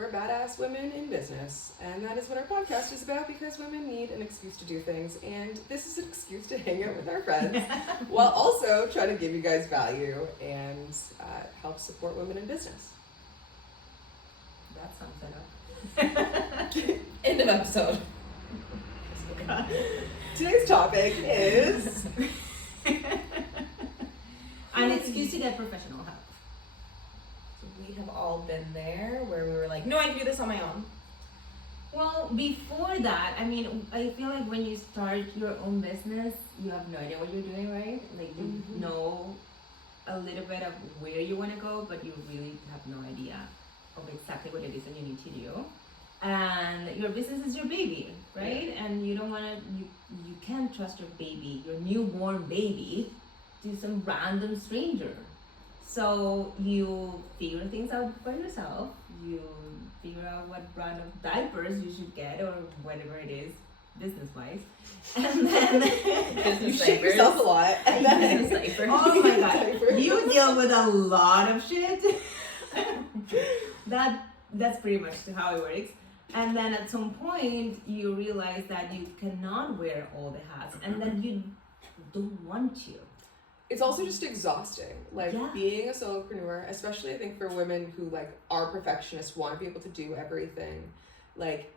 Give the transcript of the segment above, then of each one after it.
we're badass women in business. And that is what our podcast is about, because women need an excuse to do things. And this is an excuse to hang out with our friends while also trying to give you guys value and help support women in business. That sounds like End of episode. Today's topic is an excuse to get professional help. So we have all been there where we were like, no, I can do this on my own. Well, before that, I mean, I feel like when you start your own business, you have no idea what you're doing, right? Like you know a little bit of where you want to go, but you really have no idea of exactly what it is that you need to do. And your business is your baby, right? Yeah. And you don't want to, you can't trust your baby, your newborn baby, to some random stranger. So you figure things out by yourself. You figure out what brand of diapers you should get, or whatever it is, business-wise. And then you shake yourself a lot. And then oh my god, you deal with a lot of shit. That's pretty much how it works. And then at some point you realize that you cannot wear all the hats, and then you don't want to. It's also just exhausting, like being a solopreneur, especially I think for women who like are perfectionists, want to be able to do everything. Like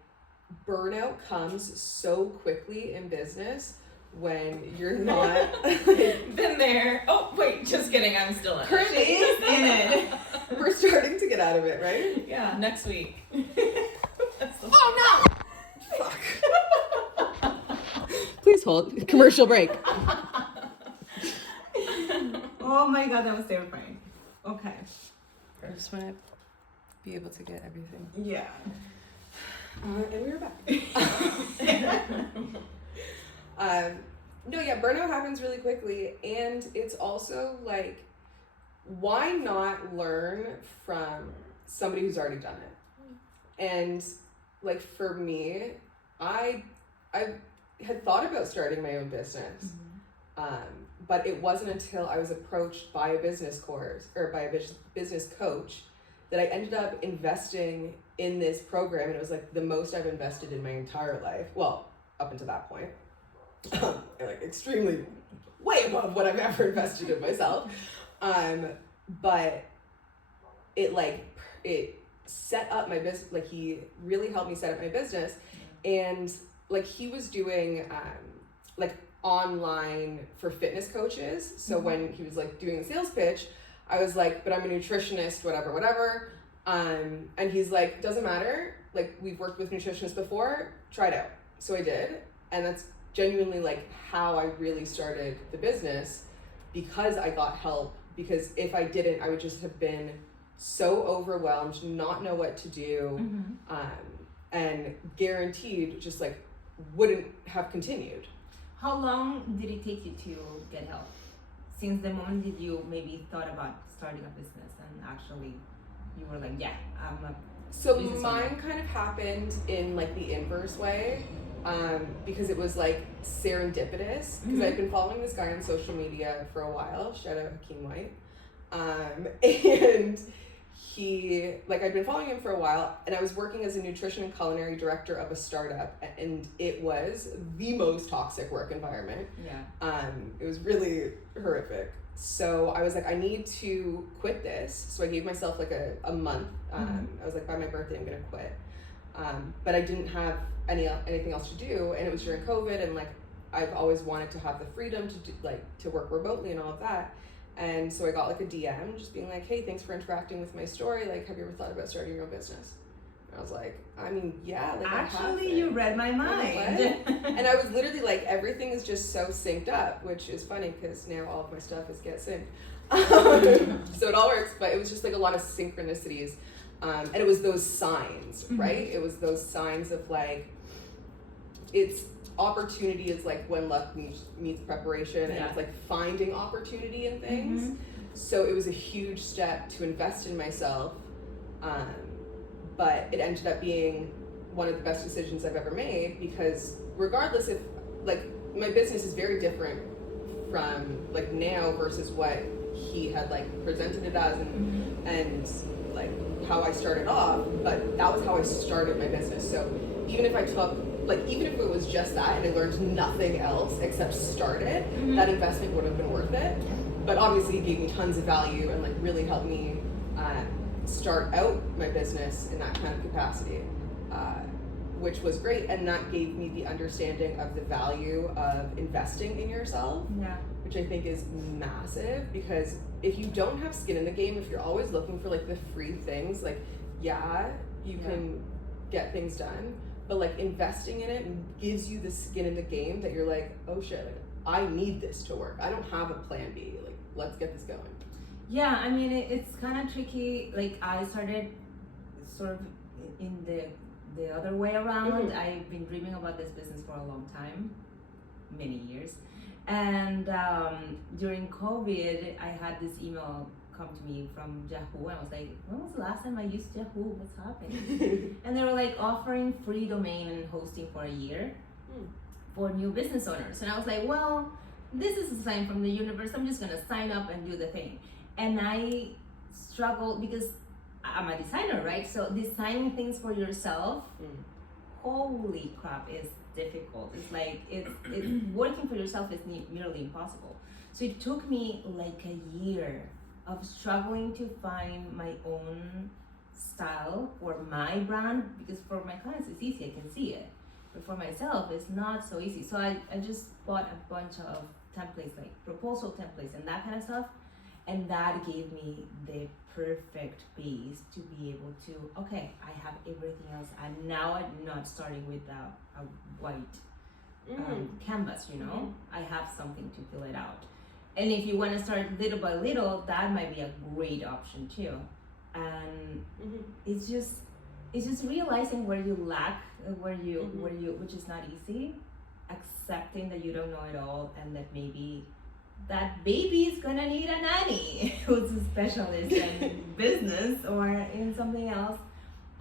burnout comes so quickly in business when you're not Been there. Oh wait, just kidding, I'm still in currently it. in it. We're starting to get out of it, right? Yeah, next week. Oh no! Fuck. Please hold. Commercial break. Oh my god, that was terrifying. Okay. I just want to be able to get everything. Yeah. And we were back. No, yeah, burnout happens really quickly, and it's also like, why not learn from somebody who's already done it? And like for me, I had thought about starting my own business, but it wasn't until I was approached by a business course or by a business coach that I ended up investing in this program, and it was like the most I've invested in my entire life. Well, up until that point, like extremely way above what I've ever invested in myself. But it set up my business. Like he really helped me set up my business, and like he was doing like online for fitness coaches. So when he was like doing the sales pitch, I was like, but I'm a nutritionist, whatever. And he's like, doesn't matter. Like we've worked with nutritionists before, try it out. So I did. And that's genuinely like how I really started the business, because I got help. Because if I didn't, I would just have been so overwhelmed, not know what to do, and guaranteed just like wouldn't have continued. How long did it take you to get help? Since the moment that you maybe thought about starting a business and actually you were like, yeah, I'm a So business mine owner. kind of happened in like the inverse way, because it was like serendipitous, because I'd been following this guy on social media for a while, shout out Hakeem White, and he, like I'd been following him for a while, and I was working as a nutrition and culinary director of a startup, and it was the most toxic work environment. It was really horrific. So I was like, I need to quit this. So I gave myself like a month. I was like, by my birthday, I'm gonna quit. But I didn't have anything else to do, and it was during COVID, and like I've always wanted to have the freedom to do, like to work remotely and all of that. And so I got like a DM just being like, hey, thanks for interacting with my story. Like, have you ever thought about starting your own business? And I was like, I mean, yeah. Like, actually, you read my mind. And I was literally like, everything is just so synced up, which is funny because now all of my stuff is get synced. So it all works, but it was just like a lot of synchronicities. And it was those signs, right? It was those signs of like, it's opportunity is like when luck meets preparation, and it's like finding opportunity in things. So it was a huge step to invest in myself, but it ended up being one of the best decisions I've ever made, because regardless if like my business is very different from like now versus what he had like presented it as, and like how I started off, but that was how I started my business. So even if I took, like, even if it was just that and I learned nothing else except start it, that investment would have been worth it. But obviously it gave me tons of value and like really helped me start out my business in that kind of capacity, which was great. And that gave me the understanding of the value of investing in yourself, which I think is massive, because if you don't have skin in the game, if you're always looking for like the free things, like, you can get things done, but like investing in it gives you the skin in the game that you're like, oh shit, like, I need this to work. I don't have a plan B. Like, let's get this going. Yeah, I mean, it's kind of tricky. Like, I started sort of in the other way around. I've been dreaming about this business for a long time, many years. And during COVID, I had this email come to me from Yahoo, and I was like, when was the last time I used Yahoo? What's happening? And they were like offering free domain and hosting for a year for new business owners. And I was like, well, this is a sign from the universe. I'm just gonna sign up and do the thing. And I struggled because I'm a designer, right? So designing things for yourself, holy crap, is difficult. It's like, it's working for yourself is nearly impossible. So it took me like a year of struggling to find my own style for my brand, because for my clients it's easy, I can see it. But for myself, it's not so easy. So I just bought a bunch of templates, like proposal templates and that kind of stuff. And that gave me the perfect base to be able to, okay, I have everything else. And now I'm not starting with a white canvas, you know? I have something to fill it out. And if you want to start little by little, that might be a great option too. And it's just realizing where you lack, which is not easy, accepting that you don't know it all, and that maybe that baby is gonna need a nanny who's a specialist in business or in something else,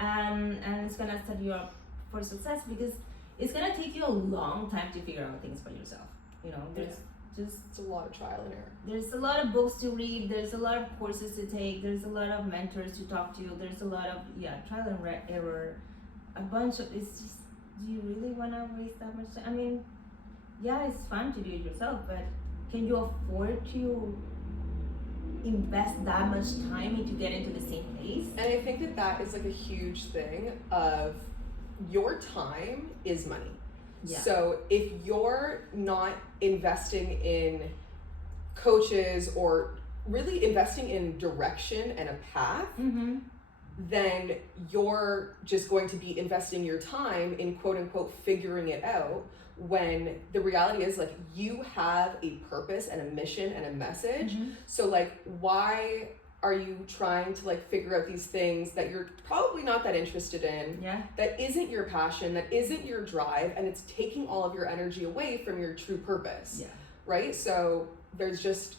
and it's gonna set you up for success, because it's gonna take you a long time to figure out things for yourself. You know, it's a lot of trial and error. There's a lot of books to read, there's a lot of courses to take, there's a lot of mentors to talk to, there's a lot of trial and error, a bunch of, it's just, do you really want to waste that much time? I mean, it's fun to do it yourself, but can you afford to invest that much time into getting to the same place? And I think that is like a huge thing of your time is money. So if you're not investing in coaches or really investing in direction and a path, then you're just going to be investing your time in quote unquote figuring it out, when the reality is like you have a purpose and a mission and a message. So like, why are you trying to like figure out these things that you're probably not that interested in, that isn't your passion, that isn't your drive, and it's taking all of your energy away from your true purpose, right? So there's just,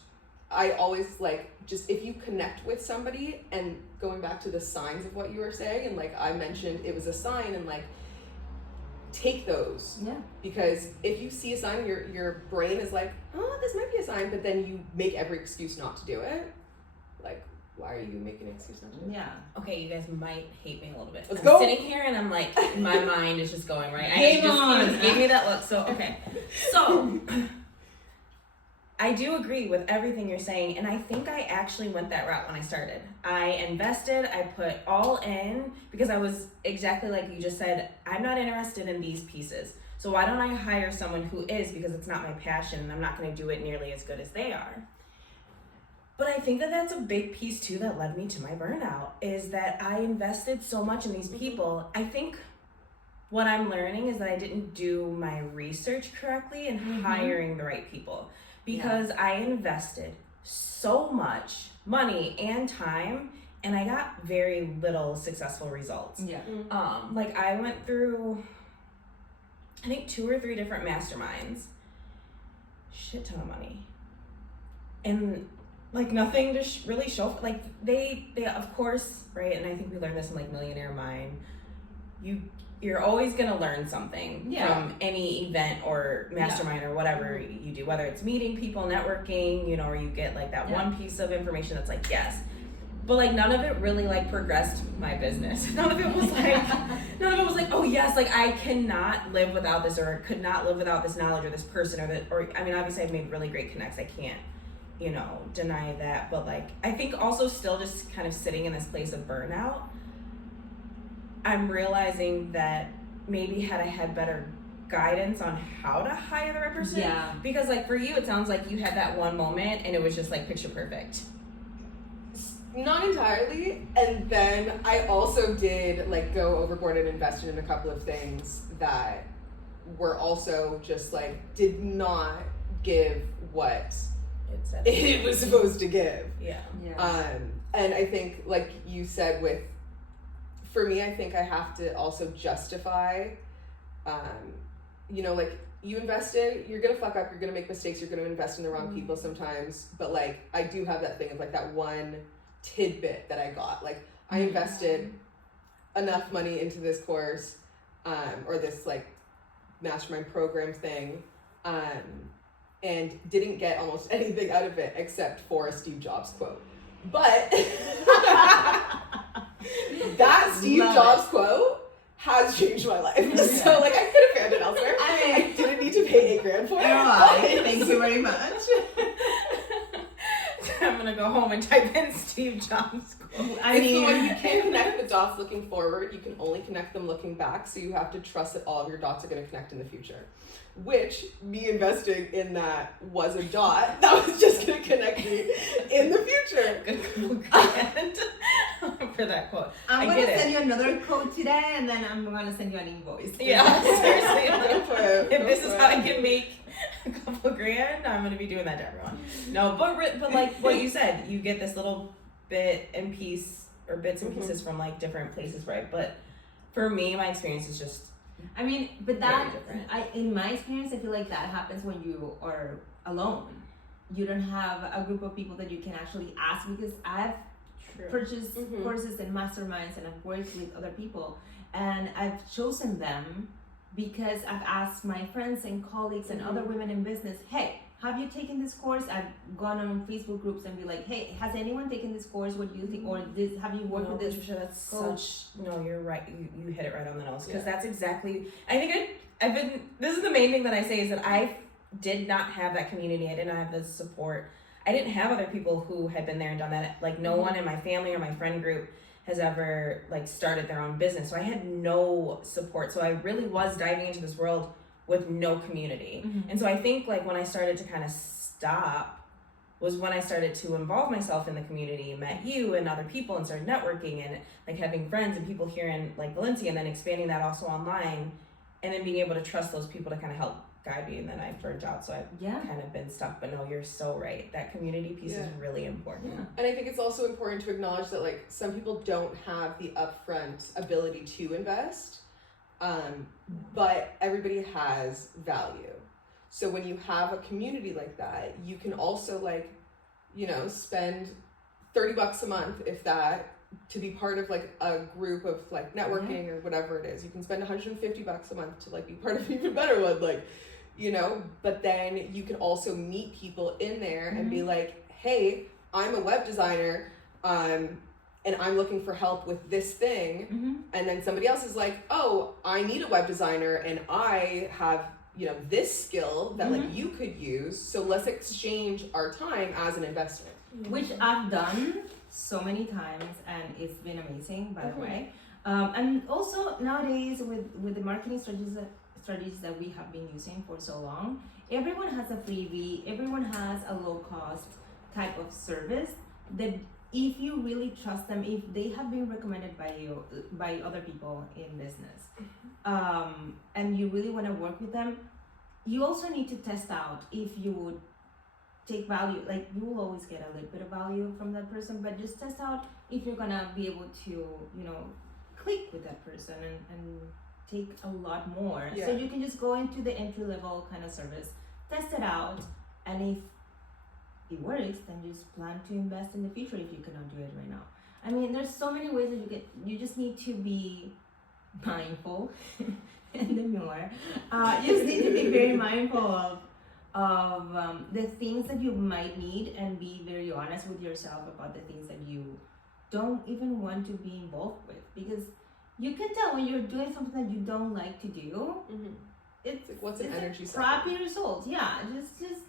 I always like, just if you connect with somebody, and going back to the signs of what you were saying, and like I mentioned, it was a sign, and like, take those, because if you see a sign, your brain is like, oh, this might be a sign, but then you make every excuse not to do it. Like, why are you making an excuse not to do it? Okay, you guys might hate me a little bit. I'm sitting here and I'm like, my mind is just going, right? You just gave me that look. So, okay. So, I do agree with everything you're saying, and I think I actually went that route when I started. I invested, I put all in, because I was exactly like you just said, I'm not interested in these pieces. So why don't I hire someone who is, because it's not my passion and I'm not going to do it nearly as good as they are. But I think that that's a big piece too that led me to my burnout, is that I invested so much in these people. I think what I'm learning is that I didn't do my research correctly in hiring the right people, because I invested so much money and time and I got very little successful results. Like I went through, I think 2 or 3 different masterminds, shit ton of money, and like nothing to really show. Like they of course, right? And I think we learned this in like Millionaire Mind. You're always gonna learn something from any event or mastermind or whatever you do, whether it's meeting people, networking, you know, or you get like that one piece of information that's like, yes. but like none of it really like progressed my business. None of it was like, oh yes, like I cannot live without this, or could not live without this knowledge or this person, or I mean, obviously I've made really great connects. I can't, deny that. But like, I think also still just kind of sitting in this place of burnout, I'm realizing that maybe had I had better guidance on how to hire the right person. Yeah. Because like for you, it sounds like you had that one moment and it was just like picture perfect. Not entirely. And then I also did like go overboard and invested in a couple of things that were also just like did not give what it was supposed to give. Yeah. And I think like you said for me, I think I have to also justify, like you invested, you're gonna fuck up, you're gonna make mistakes, you're gonna invest in the wrong people sometimes. But like, I do have that thing of like that one tidbit that I got. Like I invested enough money into this course, or this like mastermind program thing, and didn't get almost anything out of it except for a Steve Jobs quote. But that Steve Jobs quote has changed my life. Yeah. So like I could have found it elsewhere. I didn't need to pay $8,000 for it. Thank you very much. I'm gonna go home and type in Steve Jobs quote. I mean, when you can't connect the dots looking forward, you can only connect them looking back. So you have to trust that all of your dots are going to connect in the future. Which me investing in that was a dot that was just going to connect me in the future. Good for that quote. I'm going to send you another quote today, and then I'm going to send you an invoice. Yeah, seriously. If this is how I it. can make a couple grand, I'm going to be doing that to everyone. No, but like what you said, you get this little bit and piece, or bits and pieces from like different places, right? But for me, my experience is just, I mean, but that, in my experience, I feel like that happens when you are alone. You don't have a group of people that you can actually ask, because I've purchased courses and masterminds, and I've worked with other people, and I've chosen them because I've asked my friends and colleagues and other women in business, hey, have you taken this course? I've gone on Facebook groups and be like, hey, has anyone taken this course? What do you think? Or this, have you worked with this? Patricia, that's coach? No, you're right. You hit it right on the nose, because that's exactly. I think I've been. This is the main thing that I say, is that I did not have that community. I did not have the support. I didn't have other people who had been there and done that. Like no one in my family or my friend group has ever like started their own business. So I had no support. So I really was diving into this world with no community. And so I think like when I started to kind of stop was when I started to involve myself in the community, met you and other people, and started networking and like having friends and people here in like Valencia, and then expanding that also online, and then being able to trust those people to kind of help guide me. And then I burned out, so I've kind of been stuck. But no, you're so right. That community piece is really important. Yeah. And I think it's also important to acknowledge that like some people don't have the upfront ability to invest. But everybody has value. So when you have a community like that, you can also like, spend $30 a month, if that, to be part of like a group of like networking or whatever it is. You can spend $150 a month to like be part of an even better one, like, but then you can also meet people in there and be like, hey, I'm a web designer, and I'm looking for help with this thing. And then somebody else is like, oh, I need a web designer and I have, this skill that like you could use. So let's exchange our time as an investment. Which I've done so many times, and it's been amazing, by the way. And also nowadays with the marketing strategies that we have been using for so long, everyone has a freebie, everyone has a low cost type of service that if you really trust them, if they have been recommended by you, by other people in business, and you really want to work with them, you also need to test out if you would take value. Like you will always get a little bit of value from that person, but just test out if you're gonna be able to, click with that person and take a lot more. So you can just go into the entry level kind of service, test it out, and if it works, then just plan to invest in the future if you cannot do it right now. I mean, there's so many ways that you just need to be mindful and demure. You just need to be very mindful of the things that you might need, and be very honest with yourself about the things that you don't even want to be involved with, because you can tell when you're doing something that you don't like to do. It's like, what's an it's energy a cycle? crappy result. Yeah, just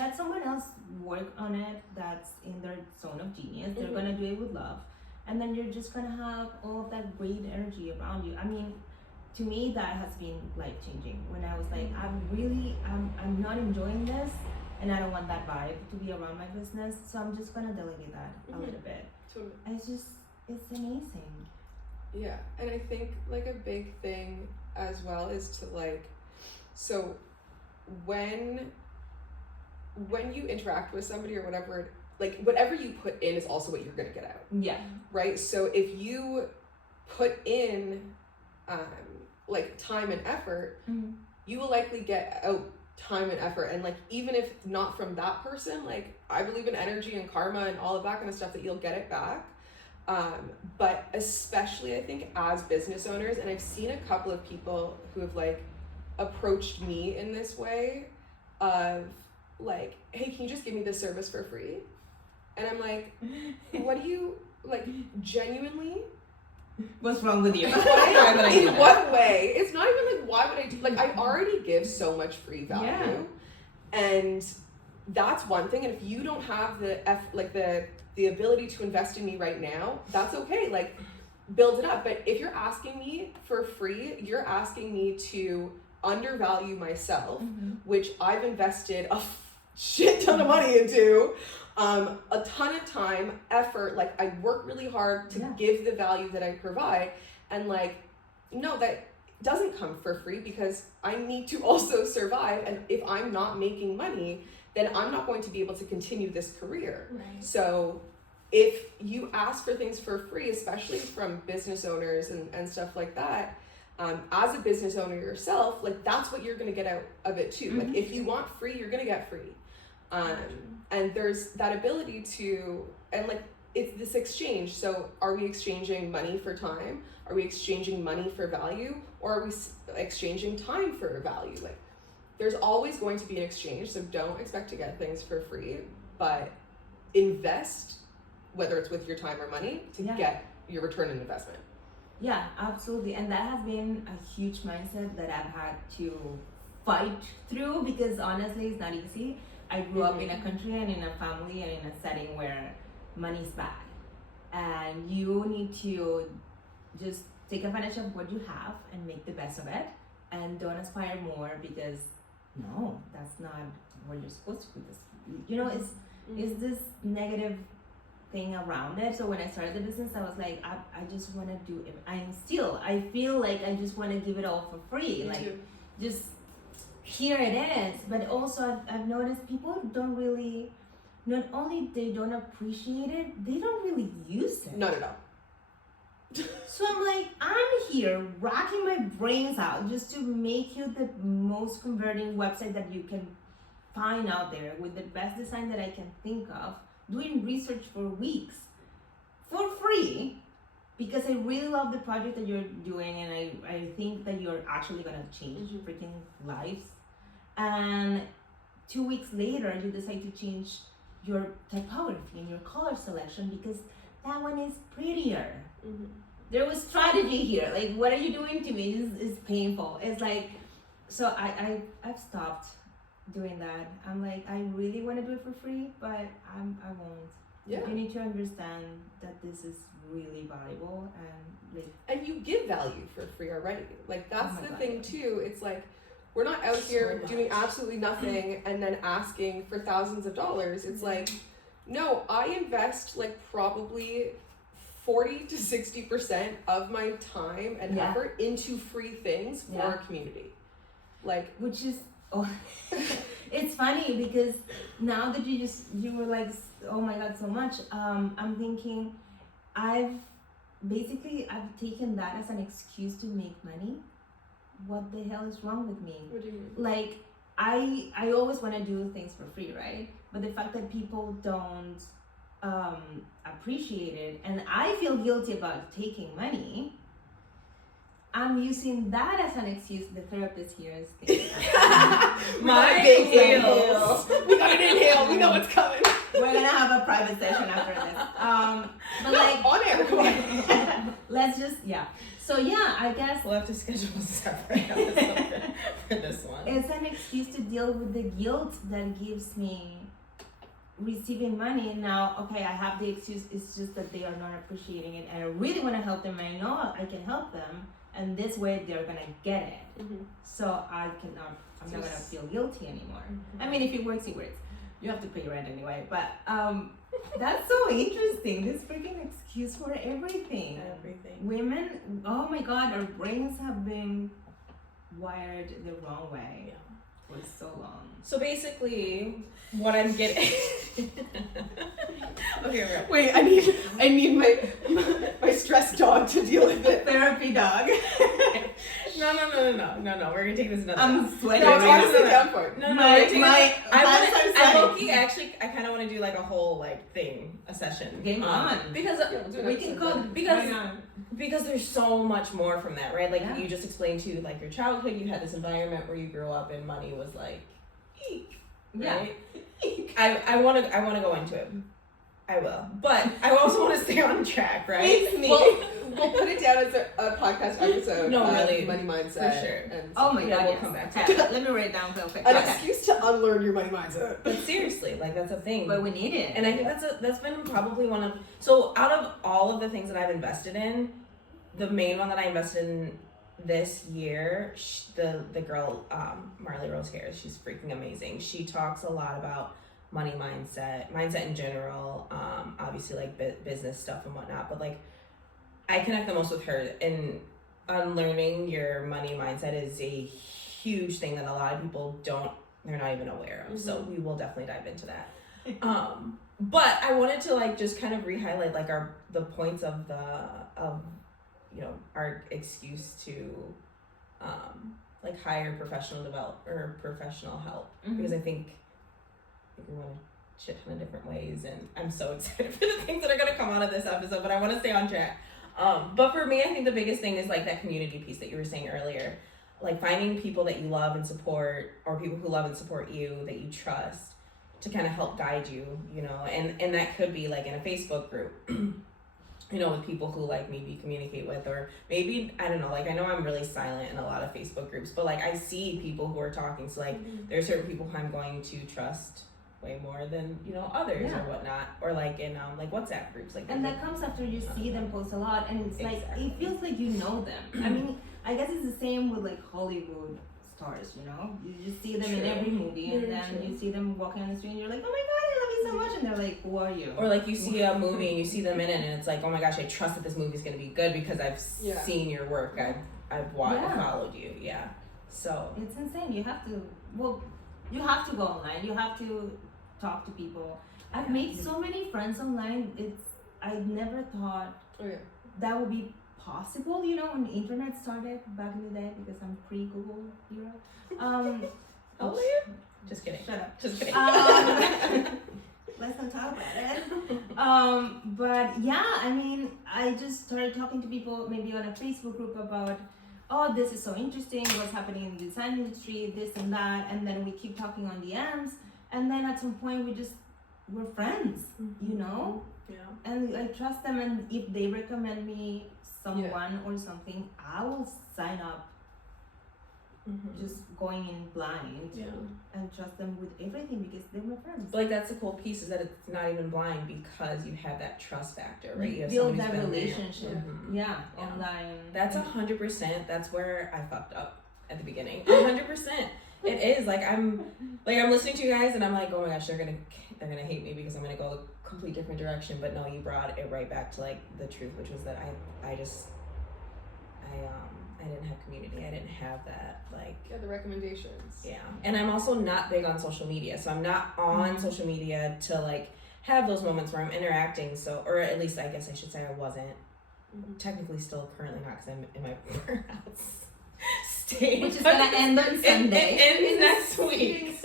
let someone else work on it that's in their zone of genius. They're gonna do it with love, and then you're just gonna have all of that great energy around you. I mean, to me that has been life changing. When I was like, I'm not enjoying this, and I don't want that vibe to be around my business, so I'm just gonna delegate that a little bit. Totally. It's amazing. Yeah, and I think like a big thing as well is to like, so when you interact with somebody or whatever, like whatever you put in is also what you're gonna get out. Yeah. Right? So if you put in like time and effort, you will likely get out time and effort. And like, even if not from that person, like I believe in energy and karma and all of that kind of stuff, that you'll get it back. But especially I think as business owners, and I've seen a couple of people who have like approached me in this way of like, hey, can you just give me this service for free? And I'm like, what do you like, genuinely? What's wrong with you? In what way? It's not even like, why would I do, like, I already give so much free value, and that's one thing. And if you don't have the ability to invest in me right now, that's okay. Like, build it up. But if you're asking me for free, you're asking me to undervalue myself, which I've invested a shit ton of money into, a ton of time, effort. Like, I work really hard to give the value that I provide, and like, no, that doesn't come for free, because I need to also survive. And if I'm not making money, then I'm not going to be able to continue this career. Right. So if you ask for things for free, especially from business owners and stuff like that, as a business owner yourself, like that's what you're going to get out of it too. Like if you want free, you're going to get free. And there's that ability to, and like, it's this exchange. So are we exchanging money for time? Are we exchanging money for value? Or are we exchanging time for value? Like, there's always going to be an exchange. So don't expect to get things for free, but invest, whether it's with your time or money, to get your return on investment. Yeah, absolutely. And that has been a huge mindset that I've had to fight through, because honestly, it's not easy. I grew up in a country and in a family and in a setting where money's bad. And you need to just take advantage of what you have and make the best of it. And don't aspire more, because no, that's not what you're supposed to do. This, you know, it's this negative thing around it. So when I started the business, I was like, I just want to do it. I feel like I just want to give it all for free. Just here it is. But also I've noticed people don't really, not only they don't appreciate it, they don't really use it. Not at all. So I'm like, I'm here racking my brains out just to make you the most converting website that you can find out there, with the best design that I can think of, doing research for weeks for free, because I really love the project that you're doing, and I think that you're actually gonna change freaking lives. And 2 weeks later, you decide to change your typography and your color selection because that one is prettier. There was strategy here. Like, what are you doing to me? This is painful. It's like, so I've stopped doing that. I'm like, I really want to do it for free, but I won't. Yeah. You need to understand that this is really valuable, and you give value for free already. Like, that's the thing too. It's like, we're not out here doing absolutely nothing and then asking for thousands of dollars. It's like, no, I invest like probably 40 to 60% of my time and effort into free things for our community. Like, which is, it's funny because now that you were like, oh my God, so much, I'm thinking I've taken that as an excuse to make money. What the hell is wrong with me? What do you mean? Like, I always want to do things for free, right? But the fact that people don't appreciate it, and I feel guilty about taking money, I'm using that as an excuse. The therapist here is my big inhale. We got an inhale. We know what's coming. We're gonna have a private session after this. But like on air. Come on. let's just So yeah, I guess We'll have to schedule a separate episode for this one. it's an excuse to deal with the guilt that gives me receiving money. Now, okay, I have the excuse. It's just that they are not appreciating it, and I really want to help them. And I know I can help them, and this way they're gonna get it. So I'm not gonna feel guilty anymore. I mean, if it works, it works. You have to pay rent anyway. But that's so interesting. This freaking excuse for everything. Women, oh my God, our brains have been wired the wrong way for so long. So basically, what I'm getting. Okay, Wait, I need my stressed dog to deal with it. Therapy dog. No. We're gonna take this another. I'm sweating. No, right honestly, now. down for it. No, I kind of want to do like a whole like thing, a session. Game on. Because We can call because there's so much more from that, right? Like Yeah. you just explained to like your childhood, you had this environment where you grew up and money was like, eek, right? I want to go into it. I will, but I also want to stay on track, right? We'll put it down as a podcast episode. No, really, money mindset. for sure. And Oh my God, we'll come back to okay. Let me write it down real quick. an excuse to unlearn your money mindset. But seriously, like that's a thing. But we need it. And I think that's been probably one of, so out of all of the things that I've invested in, the main one that I invested in this year, the girl, Marley Rose Harris, she's freaking amazing. She talks a lot about money mindset in general, obviously like business stuff and whatnot, but like I connect the most with her, and unlearning your money mindset is a huge thing that a lot of people they're not even aware of. So we will definitely dive into that. But I wanted to like just kind of re-highlight like the points of our excuse to like hire professional help, because I think we want a shit ton of different ways, and I'm so excited for the things that are going to come out of this episode, but I want to stay on track. But for me, I think the biggest thing is like that community piece that you were saying earlier, like finding people that you love and support, or people who love and support you that you trust, to kind of help guide you, and that could be like in a Facebook group, with people who like maybe you communicate with, or maybe, I don't know, like I know I'm really silent in a lot of Facebook groups, but like I see people who are talking, so like there are certain people who I'm going to trust way more than others or whatnot, or like in like WhatsApp groups, like, and that comes after you see them post a lot, and it's like it feels like you know them. I mean, I guess it's the same with like Hollywood stars, you just see them in every movie, and then you see them walking on the street and you're like, oh my God, I love you so much, and they're like, who are you? Or like you see a movie and you see them in it, and it's like, oh my gosh, I trust that this movie's gonna be good because I've seen your work, I've followed you, so it's insane. You have to go online, you have to talk to people. I've made so many friends online. I never thought that would be possible, when the internet started back in the day, because I'm pre-Google era. How old are you? Just kidding. Shut up. Just kidding. Let's not talk about it. But yeah, I mean, I just started talking to people maybe on a Facebook group about, oh, this is so interesting, what's happening in the design industry, this and that, and then we keep talking on DMs, and then at some point we're friends, Yeah. and I trust them, and if they recommend me someone or something, I will sign up, just going in blind, and trust them with everything because they're my friends. But like that's the cool piece, is that it's not even blind because you have that trust factor, right? You build that relationship, online. That's 100%. That's where I fucked up at the beginning. 100%. It is like I'm listening to you guys, and I'm like, oh my gosh, they're gonna hate me because I'm gonna go a complete different direction. But no, you brought it right back to like the truth, which was that I didn't have community. I didn't have that the recommendations. Yeah, and I'm also not big on social media, so I'm not on social media to like have those moments where I'm interacting. So, or at least I guess I should say I wasn't. Technically, still currently not, because I'm in my burnout stage, which is gonna end on Sunday. It ends next week.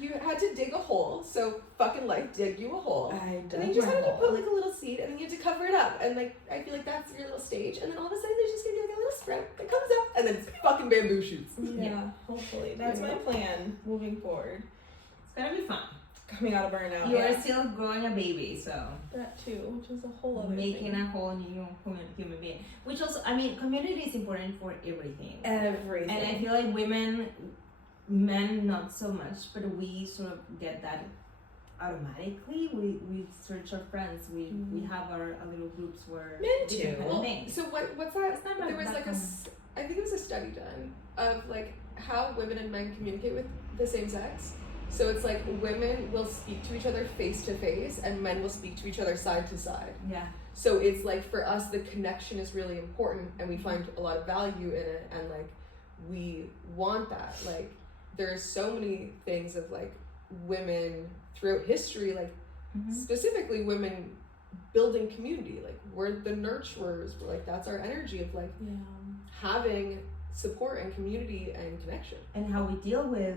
You had to dig a hole, so fucking life dig you a hole. And then you just had to put like a little seed, and then you have to cover it up, and like I feel like that's your little stage, and then all of a sudden there's just gonna be like a little sprout that comes up, and then it's fucking bamboo shoots. Yeah, hopefully that's my plan moving forward. It's gonna be fun. coming out of burnout. You are still growing a baby, so that too, which is a whole other making thing. a whole new human being. Which also, I mean, community is important for everything. Everything. And I feel like men not so much, but we sort of get that automatically. We search our friends. We have our little groups where Men different too. kind of Well, things. so what's that? It's not There was that like common. I think it was a study done of like how women and men communicate with the same sex. So it's like women will speak to each other face to face and men will speak to each other side to side. Yeah. So it's like for us the connection is really important and we find a lot of value in it and like we want that. Like there's so many things of like women throughout history, like specifically women building community. Like we're the nurturers. We're like that's our energy of like having support and community and connection. And how we deal with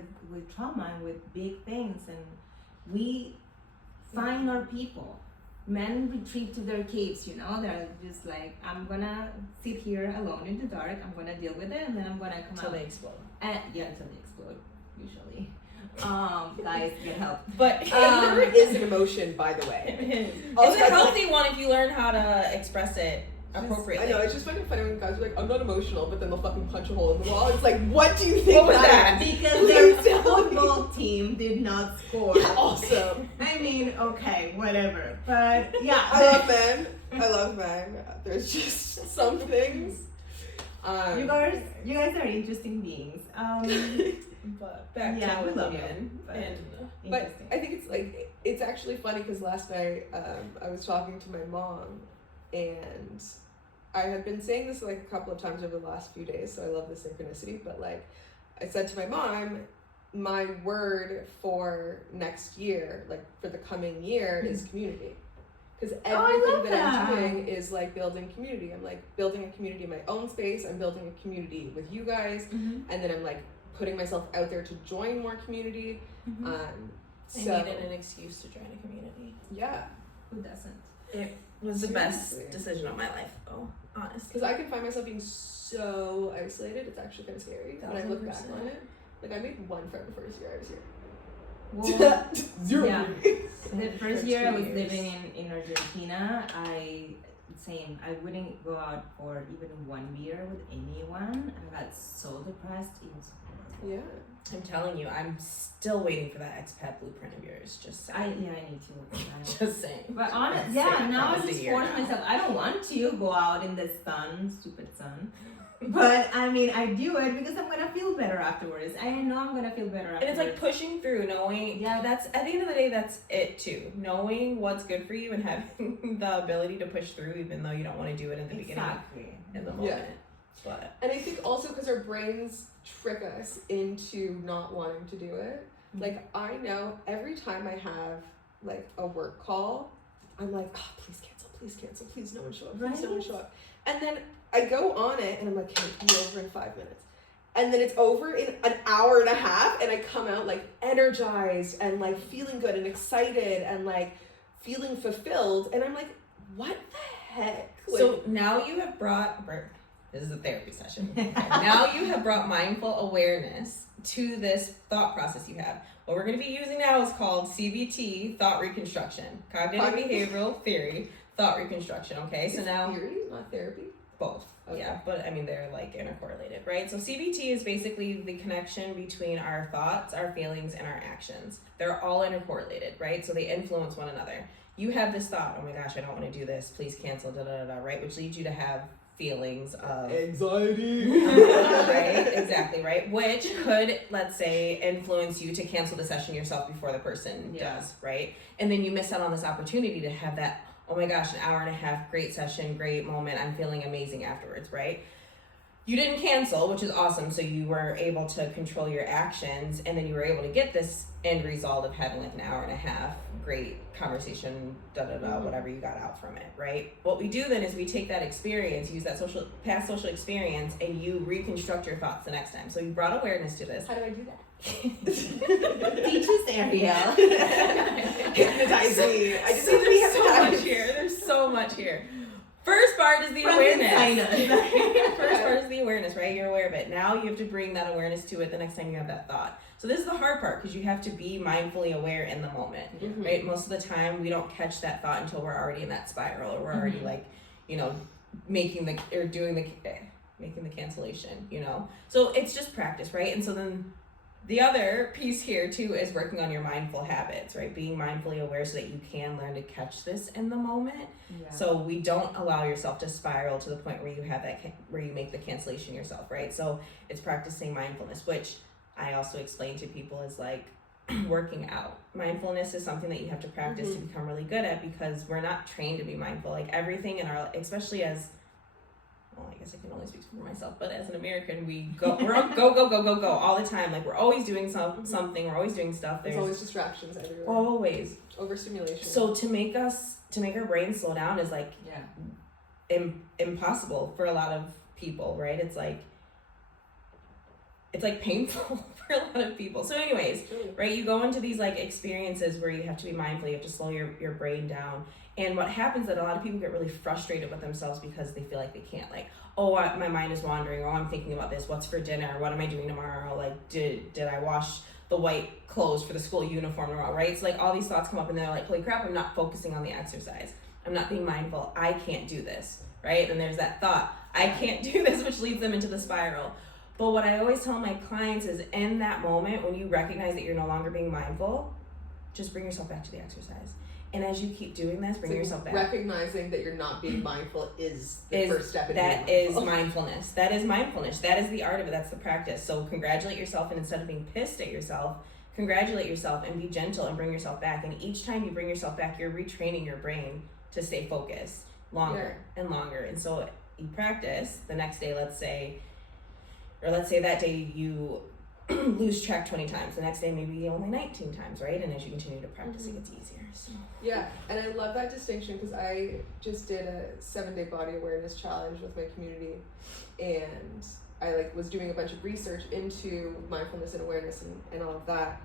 trauma and with big things, and we find our people. Men retreat to their caves, you know, they're just like, I'm gonna sit here alone in the dark, I'm gonna deal with it, and then I'm gonna come Until out. they explode. Until they explode, usually. Guys, get help. But Anger is an emotion, by the way. It's a healthy one if you learn how to express it appropriately. I know, it's just funny when guys are like, I'm not emotional, but then they'll fucking punch a hole in the wall. It's like, what do you think What was that? Because their football team did not score. Yeah, awesome. I mean, okay, whatever. But yeah. I love men. There's just some things. You guys are interesting beings. But back Yeah, to we love women. you. But Interesting. I think it's like, it's actually funny because last night I was talking to my mom and I have been saying this like a couple of times over the last few days, so I love the synchronicity, but like I said to my mom, my word for next year, like for the coming year, is community. Because everything that I'm doing is like building community. I'm like building a community in my own space, I'm building a community with you guys, and then I'm like putting myself out there to join more community. I So needed an excuse to join a community. yeah, Who doesn't? It was the best Seriously. decision of my life, though, honestly. because I can find myself being so isolated. It's actually kind of scary when I look back 1000%. on it. Like I made one friend the first year I was here. Well, Zero. yeah. The first year I was 2 living in Argentina, I wouldn't go out for even one beer with anyone. I got so depressed. It was horrible. Yeah. I'm telling you, I'm still waiting for that expat blueprint of yours. Just saying. I need to work on that. Just saying. But honest, That's yeah, it. now I Almost a just year force now. myself. I don't want to go out in the sun, stupid sun. But I mean, I do it because I'm gonna feel better afterwards. I know I'm gonna feel better afterwards. And it's like pushing through, knowing, that's at the end of the day, that's it too. Knowing what's good for you and having the ability to push through, even though you don't want to do it in the beginning, exactly. in the moment. Yeah. But And I think also because our brains trick us into not wanting to do it. Like I know every time I have like a work call, I'm like, oh, please cancel, please no one show up, please no one Right? show up. And then I go on it and I'm like, okay, it'll be over in 5 minutes. And then it's over in an hour and a half and I come out like energized and like feeling good and excited and like feeling fulfilled. And I'm like, what the heck? Like, so now you have brought, this is a therapy session. Now you have brought mindful awareness to this thought process you have. What we're going to be using now is called CBT, thought reconstruction, cognitive behavioral theory, thought reconstruction. Okay, so it's now theory, not therapy. both. Okay. Yeah, but I mean they're like intercorrelated, right? So CBT is basically the connection between our thoughts, our feelings, and our actions. They're all intercorrelated, right? So they influence one another. You have this thought, oh my gosh, I don't want to do this, please cancel, right? Which leads you to have feelings of anxiety. right, exactly, right? Which could, let's say, influence you to cancel the session yourself before the person does, right? And then you miss out on this opportunity to have that, oh my gosh, an hour and a half, great session, great moment, I'm feeling amazing afterwards, right? You didn't cancel, which is awesome, so you were able to control your actions, and then you were able to get this end result of having like an hour and a half, great conversation, whatever you got out from it, right? What we do then is we take that experience, use that past social experience, and you reconstruct your thoughts the next time. So you brought awareness to this. How do I do that? Teach us, Ariel. Hypnotize me. I just See, want to be there's so much hypnotized. here. There's so much here. First part is the awareness. Awareness. First part is the awareness, right? You're aware of it. Now you have to bring that awareness to it the next time you have that thought. So this is the hard part because you have to be mindfully aware in the moment, right? Most of the time we don't catch that thought until we're already in that spiral, or we're already like, you know, making the cancellation, you know? So it's just practice, right? And so then the other piece here too is working on your mindful habits, right? Being mindfully aware so that you can learn to catch this in the moment. Yeah. So we don't allow yourself to spiral to the point where you have that, where you make the cancellation yourself, right? So it's practicing mindfulness, which I also explain to people is like working out. Mindfulness is something that you have to practice to become really good at, because we're not trained to be mindful. Like everything in our, especially as, well, I guess I can only speak for myself, but as an American, we're on go all the time. Like we're always doing something, we're always doing stuff. There's always distractions everywhere. Always. Overstimulation. So to make our brain slow down is like impossible for a lot of people, right? It's like painful for a lot of people. So anyways, right, you go into these like experiences where you have to be mindful, you have to slow your brain down. And what happens is that a lot of people get really frustrated with themselves because they feel like they can't, like, oh, my mind is wandering, oh, I'm thinking about this, what's for dinner, what am I doing tomorrow, like, did I wash the white clothes for the school uniform tomorrow, right? So like all these thoughts come up and they're like, holy crap, I'm not focusing on the exercise, I'm not being mindful, I can't do this, right? And there's that thought, I can't do this, which leads them into the spiral. But what I always tell my clients is, in that moment when you recognize that you're no longer being mindful, just bring yourself back to the exercise. And as you keep doing this, bring yourself back. Recognizing that you're not being mindful is the first step in that being mindful. Mindfulness. That is mindfulness. That is the art of it. That's the practice. So congratulate yourself, and instead of being pissed at yourself, congratulate yourself and be gentle and bring yourself back. And each time you bring yourself back, you're retraining your brain to stay focused longer and longer. And so you practice the next day, let's say that day you lose track 20 times. The next day maybe only 19 times, right? And as you continue to practice, it gets easier. So yeah, and I love that distinction, because I just did a 7-day body awareness challenge with my community, and I was doing a bunch of research into mindfulness and awareness and all of that.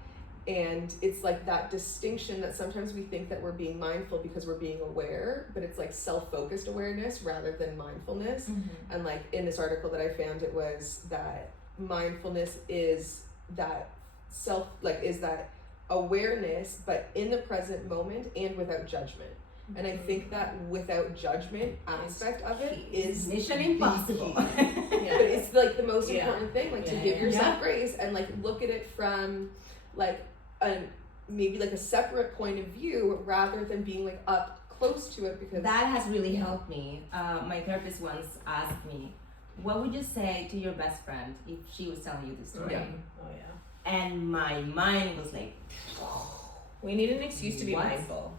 And it's like that distinction that sometimes we think that we're being mindful because we're being aware, but it's like self-focused awareness rather than mindfulness. And like in this article that I found, it was that mindfulness is that is that awareness, but in the present moment and without judgment. And I think that without judgment aspect of it is mission impossible. But it's like the most important thing, like to give yourself grace and like look at it from like maybe like a separate point of view rather than being like up close to it, because that has really helped me. My therapist once asked me, what would you say to your best friend if she was telling you this story? And my mind was like, we need an excuse to be mindful.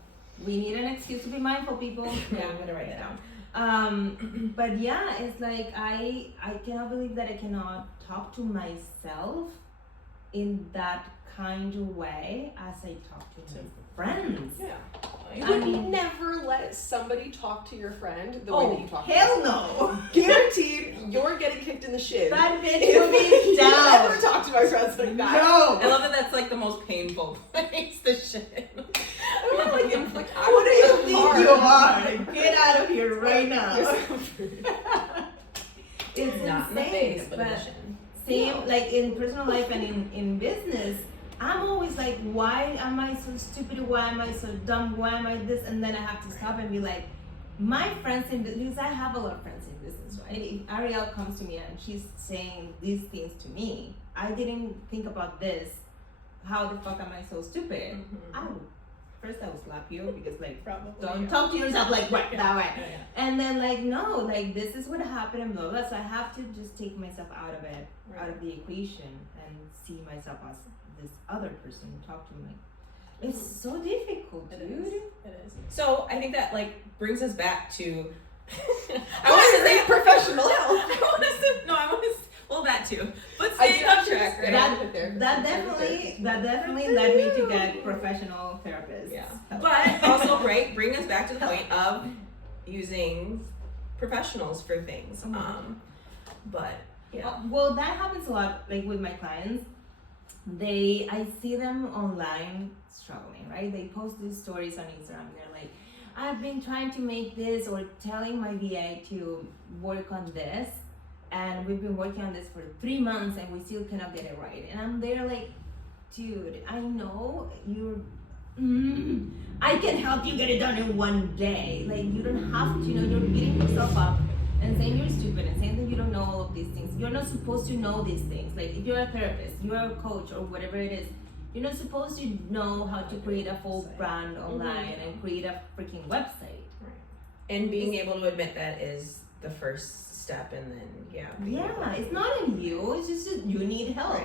We need an excuse to be mindful, people. Yeah, I'm gonna write it down. But yeah, it's like I cannot believe that I cannot talk to myself in that kind of way as I talk to my friends. Yeah. You would never let somebody talk to your friend the way that you talk to hell yourself. no. Guaranteed you're getting kicked in the shin. That bitch will be down. I never talk to my friends like that. No. I love that that's like the most painful place, the shit. I don't want to like inflict. What do you think you are? Get out of here right now. It's not insane, in the face, but same like in personal life and in business. I'm always like, why am I so stupid? Why am I so dumb? Why am I this? And then I have to stop and be like, my friends in business, because I have a lot of friends in business, right? If Ariel comes to me and she's saying these things to me, I didn't think about this. How the fuck am I so stupid? First I would slap you because like, don't talk to yourself like that way. And then like, no, like this is what happened and blah, blah. So I have to just take myself out of it, out of the equation, and see myself as this other person who talked to me. It's so difficult, dude. It is. So I think that like brings us back to I want to say professional help. I want to well, that too, but staying on track, right? That definitely led me to get professional therapists. Yeah, but also bring us back to the point of using professionals for things. But yeah, well, that happens a lot. Like with my clients, I see them online struggling, right? They post these stories on Instagram. They're like, I've been trying to make this or telling my VA to work on this, and we've been working on this for 3 months and we still cannot get it right. And I'm there like, dude, I know you're, I can help you get it done in one day. Like, you don't have to, you're beating yourself up and saying you're stupid and saying that you don't know all of these things. You're not supposed to know these things. Like, if you're a therapist, you're a coach or whatever it is, you're not supposed to know how to create a full brand online and create a freaking website. And being able to admit that is the first step, and then it's not in you. It's just that you need help.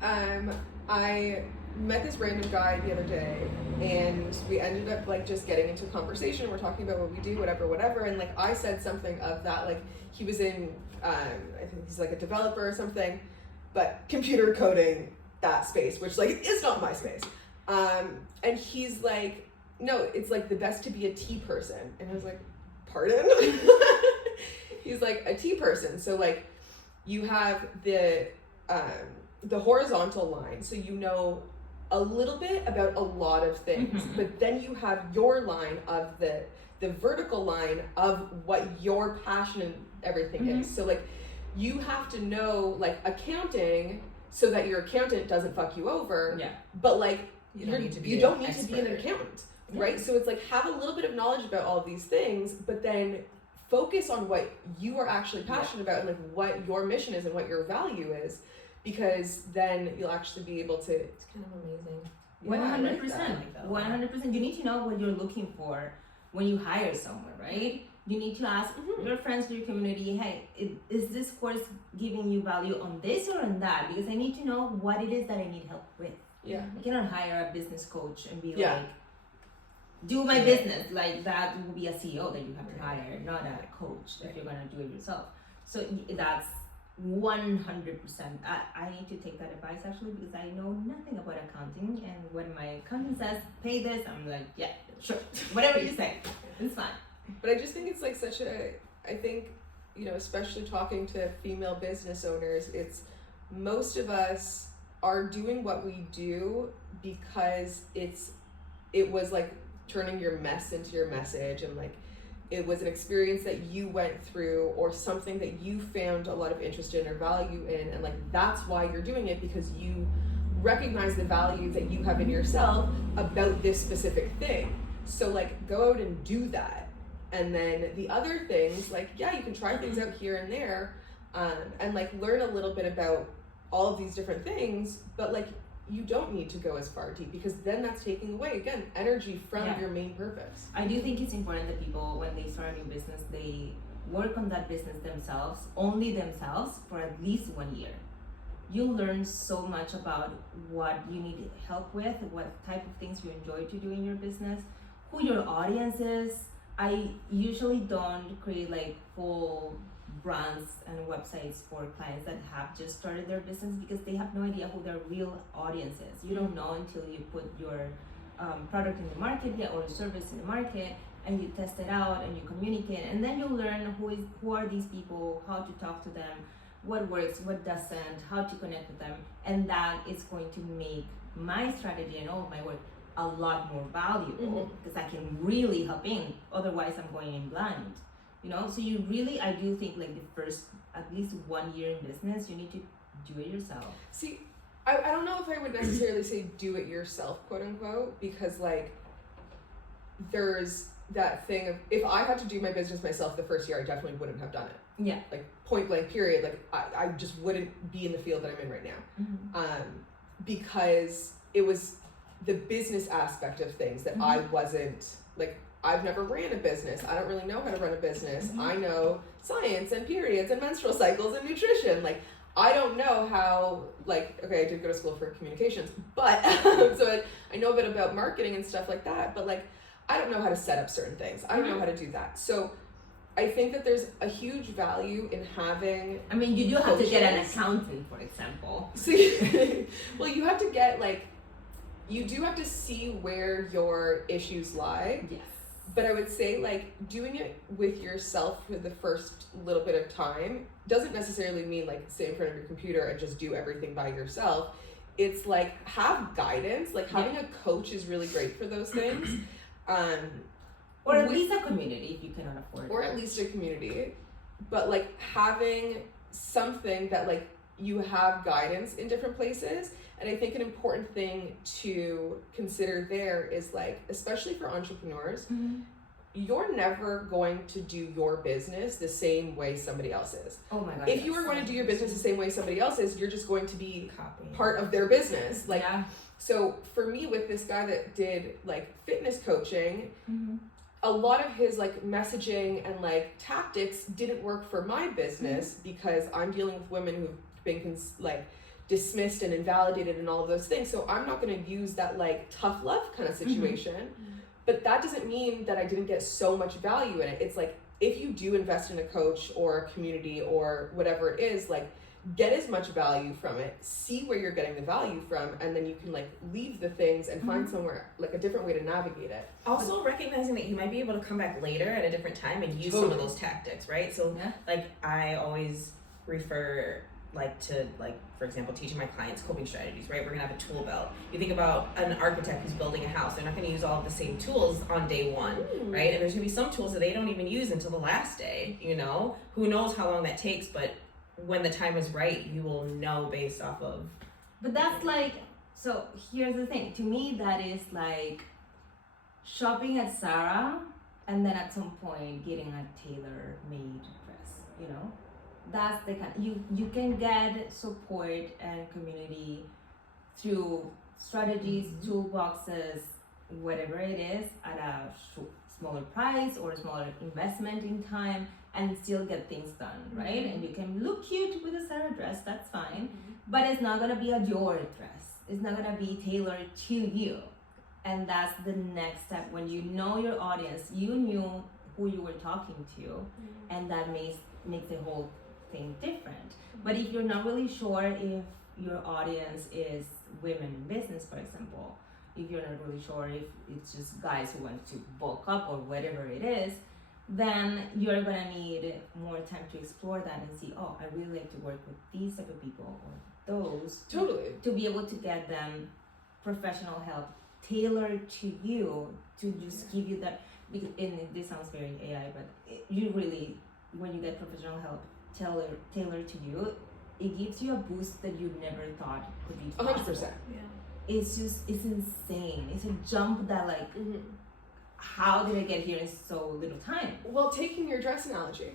Right. I met this random guy the other day, and we ended up like just getting into a conversation. We're talking about what we do, whatever, and like I said something of that, like he was in, I think he's like a developer or something, but computer coding, that space, which like is not my space. And he's like, no, it's like the best to be a T person. And I was like, pardon? He's like, a T person. So like you have the horizontal line, so you know a little bit about a lot of things, but then you have your line of the vertical line of what your passion and everything is. So like you have to know like accounting so that your accountant doesn't fuck you over. Yeah. But like you don't need to be an accountant, right? So it's like have a little bit of knowledge about all of these things, but then focus on what you are actually passionate about and like what your mission is and what your value is, because then you'll actually be able to. It's kind of amazing. 100%. 100%. You need to know what you're looking for when you hire someone, right? You need to ask your friends, your community, hey, is this course giving you value on this or on that? Because I need to know what it is that I need help with. Yeah. I cannot hire a business coach and be like, do my business. Like, that will be a CEO that you have to hire, not a coach if you're going to do it yourself. So that's 100%. I need to take that advice actually, because I know nothing about accounting, and when my accountant says pay this, I'm like, yeah, sure, whatever you say, it's fine. But I just think it's like I think, especially talking to female business owners, it's most of us are doing what we do because it was like turning your mess into your message, and like it was an experience that you went through or something that you found a lot of interest in or value in, and like that's why you're doing it, because you recognize the value that you have in yourself about this specific thing. So like go out and do that. And then the other things, like, you can try things out here and there, and like learn a little bit about all of these different things, but like you don't need to go as far deep, because then that's taking away, again, energy from your main purpose. I do think it's important that people, when they start a new business, they work on that business themselves, only themselves, for at least 1 year. You'll learn so much about what you need help with, what type of things you enjoy to do in your business, who your audience is. I usually don't create like full brands and websites for clients that have just started their business, because they have no idea who their real audience is. You don't know until you put your product in the market or service in the market, and you test it out and you communicate, and then you'll learn who are these people, how to talk to them, what works, what doesn't, how to connect with them, and that is going to make my strategy and all of my work a lot more valuable, because I can really help in. Otherwise, I'm going in blind. So you really, I do think like the first at least 1 year in business, you need to do it yourself. See, I don't know if I would necessarily say do it yourself, quote unquote, because like there's that thing of, if I had to do my business myself the first year, I definitely wouldn't have done it. Yeah. Like point blank period. Like I just wouldn't be in the field that I'm in right now. Because it was the business aspect of things that I wasn't, like, I've never ran a business. I don't really know how to run a business. I know science and periods and menstrual cycles and nutrition. Like, I don't know how, like, okay, I did go to school for communications, but so I know a bit about marketing and stuff like that, but like, I don't know how to set up certain things. I don't know how to do that. So I think that there's a huge value in having, I mean, you do have to get an accountant, for example. See, well, you have to get like, you do have to see where your issues lie. Yes. But I would say like doing it with yourself for the first little bit of time doesn't necessarily mean like sit in front of your computer and just do everything by yourself. It's like have guidance, like having a coach is really great for those things. Or at least a community if you cannot afford it. Or at least a community. But like having something that like you have guidance in different places. And I think an important thing to consider there is like, especially for entrepreneurs, you're never going to do your business the same way somebody else is. Oh my God. If you are going to do your business the same way somebody else is, you're just going to be Copying. part of their business. Like, yeah. so for me with this guy that did like fitness coaching, a lot of his like messaging and like tactics didn't work for my business because I'm dealing with women who've been like dismissed and invalidated and all of those things. So I'm not going to use that like tough love kind of situation. But that doesn't mean that I didn't get so much value in it. It's like, if you do invest in a coach or a community or whatever it is, like get as much value from it, see where you're getting the value from, and then you can like leave the things and find somewhere like a different way to navigate it. Also recognizing that you might be able to come back later at a different time and use some of those tactics, right? So like I always refer like to like, for example, teaching my clients coping strategies, right? We're gonna have a tool belt. You think about an architect who's building a house, they're not gonna use all of the same tools on day one, right? And there's gonna be some tools that they don't even use until the last day, you know? Who knows how long that takes, but when the time is right, you will know based off of. But that's like, so here's the thing. To me, that is like shopping at Zara and then at some point getting a tailor-made dress, you know? That's the kind, you can get support and community through strategies, toolboxes, whatever it is, at a smaller price or a smaller investment in time, and still get things done, right? And you can look cute with a Zara dress, that's fine, but it's not gonna be a Dior dress. It's not gonna be tailored to you. And that's the next step. When you know your audience, you knew who you were talking to, and that makes the whole thing different. But if you're not really sure if your audience is women in business, for example, if you're not really sure if it's just guys who want to bulk up or whatever it is, then you're gonna need more time to explore that and see, oh, I really like to work with these type of people or those. Totally. To be able to get them professional help tailored to you, to just give you that, and this sounds very AI, but you really, when you get professional help tailored to you, it gives you a boost that you never thought could be possible. 100%. It's insane. It's a jump that like, how did I get here in so little time? Well, taking your dress analogy,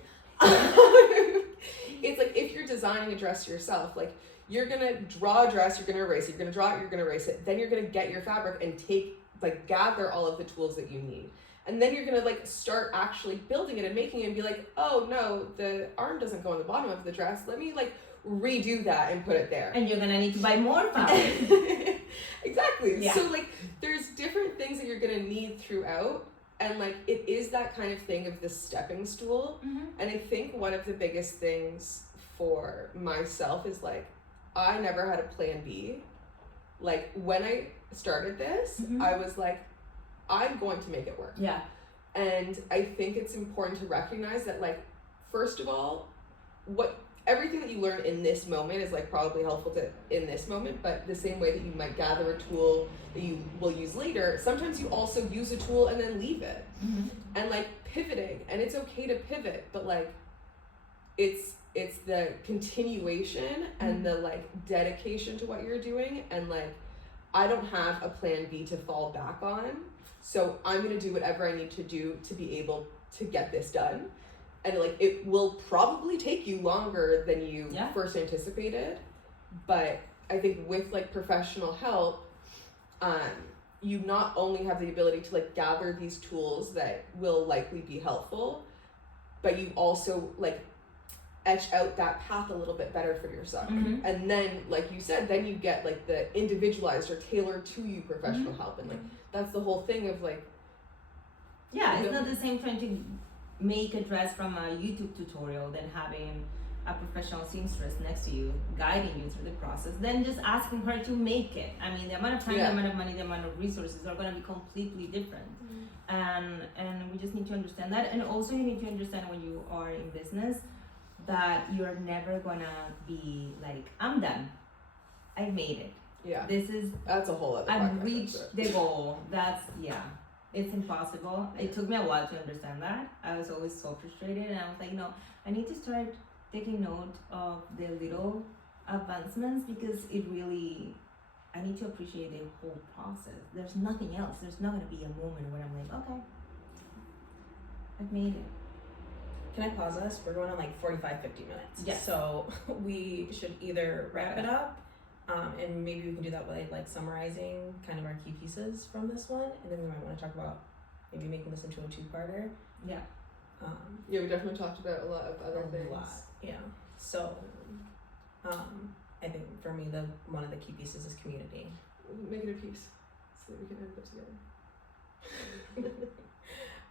it's like if you're designing a dress yourself, like you're gonna draw a dress, you're gonna erase it, you're gonna draw it, you're gonna erase it, then you're gonna get your fabric and gather all of the tools that you need. And then you're gonna like start actually building it and making it and be like, oh no, the arm doesn't go on the bottom of the dress. Let me like redo that and put it there. And you're gonna need to buy more fabric. Exactly. Yeah. So like there's different things that you're gonna need throughout. And like it is that kind of thing of the stepping stool. And I think one of the biggest things for myself is like, I never had a plan B. Like when I started this, I was like, I'm going to make it work. Yeah. And I think it's important to recognize that, like, first of all, everything that you learn in this moment is like probably helpful in this moment, but the same way that you might gather a tool that you will use later, sometimes you also use a tool and then leave it. And like pivoting, and it's okay to pivot, but like it's the continuation and the like dedication to what you're doing, and like I don't have a plan B to fall back on. So I'm going to do whatever I need to do to be able to get this done. And like, it will probably take you longer than you first anticipated. But I think with like professional help, you not only have the ability to like gather these tools that will likely be helpful, but you also like etch out that path a little bit better for yourself. And then, like you said, then you get like the individualized or tailored to you professional help. And like, that's the whole thing of like, it's not the same trying to make a dress from a YouTube tutorial than having a professional seamstress next to you guiding you through the process, then just asking her to make it. I mean, the amount of time, the amount of money, the amount of resources are going to be completely different. And we just need to understand that. And also you need to understand when you are in business that you're never gonna be like, I'm done, I've made it. Yeah. This is, that's a whole other I've podcast reached episode. the goal. That's, It's impossible. It took me a while to understand that. I was always so frustrated, and I was like, no, I need to start taking note of the little advancements because it really, I need to appreciate the whole process. There's nothing else. There's not going to be a moment where I'm like, okay, I've made it. Can I pause us? We're going on like 45, 50 minutes. Yes. So we should either wrap it up, and maybe we can do that by like summarizing kind of our key pieces from this one, and then we might want to talk about maybe making this into a two-parter. Yeah. Yeah, we definitely talked about a lot of other things. Yeah. So, I think for me, one of the key pieces is community. Make it a piece so that we can edit it together.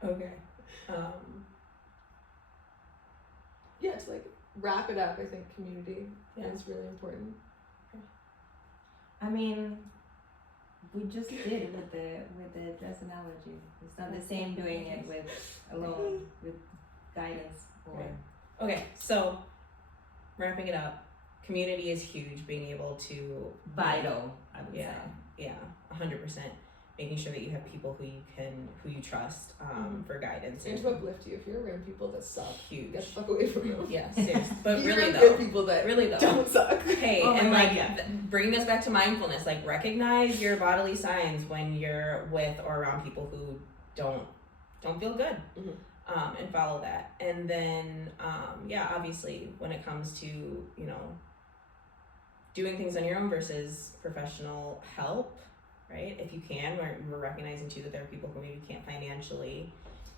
Okay. Yeah, to like wrap it up, I think community is really important. I mean, we just did with the dress analogy. It's not the same doing it with alone, with guidance or. Okay, so wrapping it up, community is huge. Being able to Vital, I would say. Yeah, 100%. Making sure that you have people who you trust for guidance And to uplift you. If you're around people that suck, huge. get the fuck away from them. Yeah, seriously. But Be really around though, good people that really though, don't suck. Hey, Oh and my like God, yeah. bringing us back to mindfulness, like recognize your bodily signs when you're with or around people who don't feel good, and follow that. And then, obviously, when it comes to doing things on your own versus professional help, right? If you can, we're recognizing too that there are people who maybe can't financially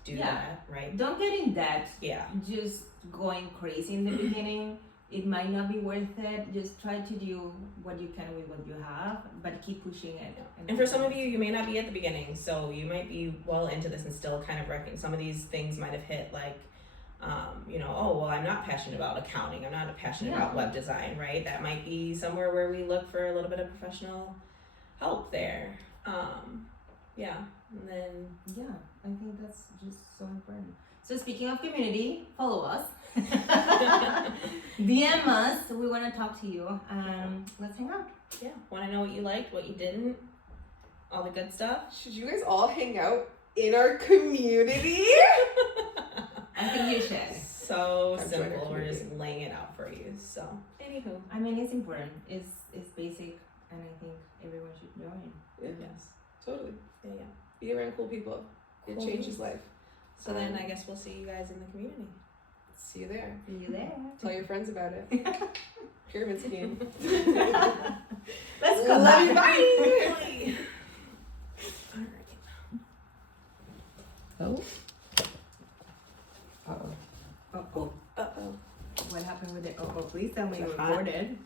do that, right? Don't get in debt. Yeah. Just going crazy in the beginning. It might not be worth it. Just try to do what you can with what you have, but keep pushing it. And for some of you may not be at the beginning, so you might be well into this and still kind of reckon some of these things might have hit like, oh, well, I'm not passionate about accounting. I'm not passionate about web design, right? That might be somewhere where we look for a little bit of professional help there. And then I think that's just so important. So speaking of community, follow us. DM us. We want to talk to you. Let's hang out. Yeah, want to know what you liked, what you didn't, all the good stuff. Should you guys all hang out in our community? I think you should. So Come join our simple. We're community. just laying it out for you. So, anywho, I mean, it's important. It's basic, and I think everyone should join. yes, Totally. yeah. Be around cool people. It Cool changes people. life. So then I guess we'll see you guys in the community. See you there. See you there. Tell your friends about it. Pyramid scheme. Let's go. Love you. back. Bye. Oh. Uh-oh. Uh-oh. What happened with it? Oh, please tell me you Is it hot? recorded.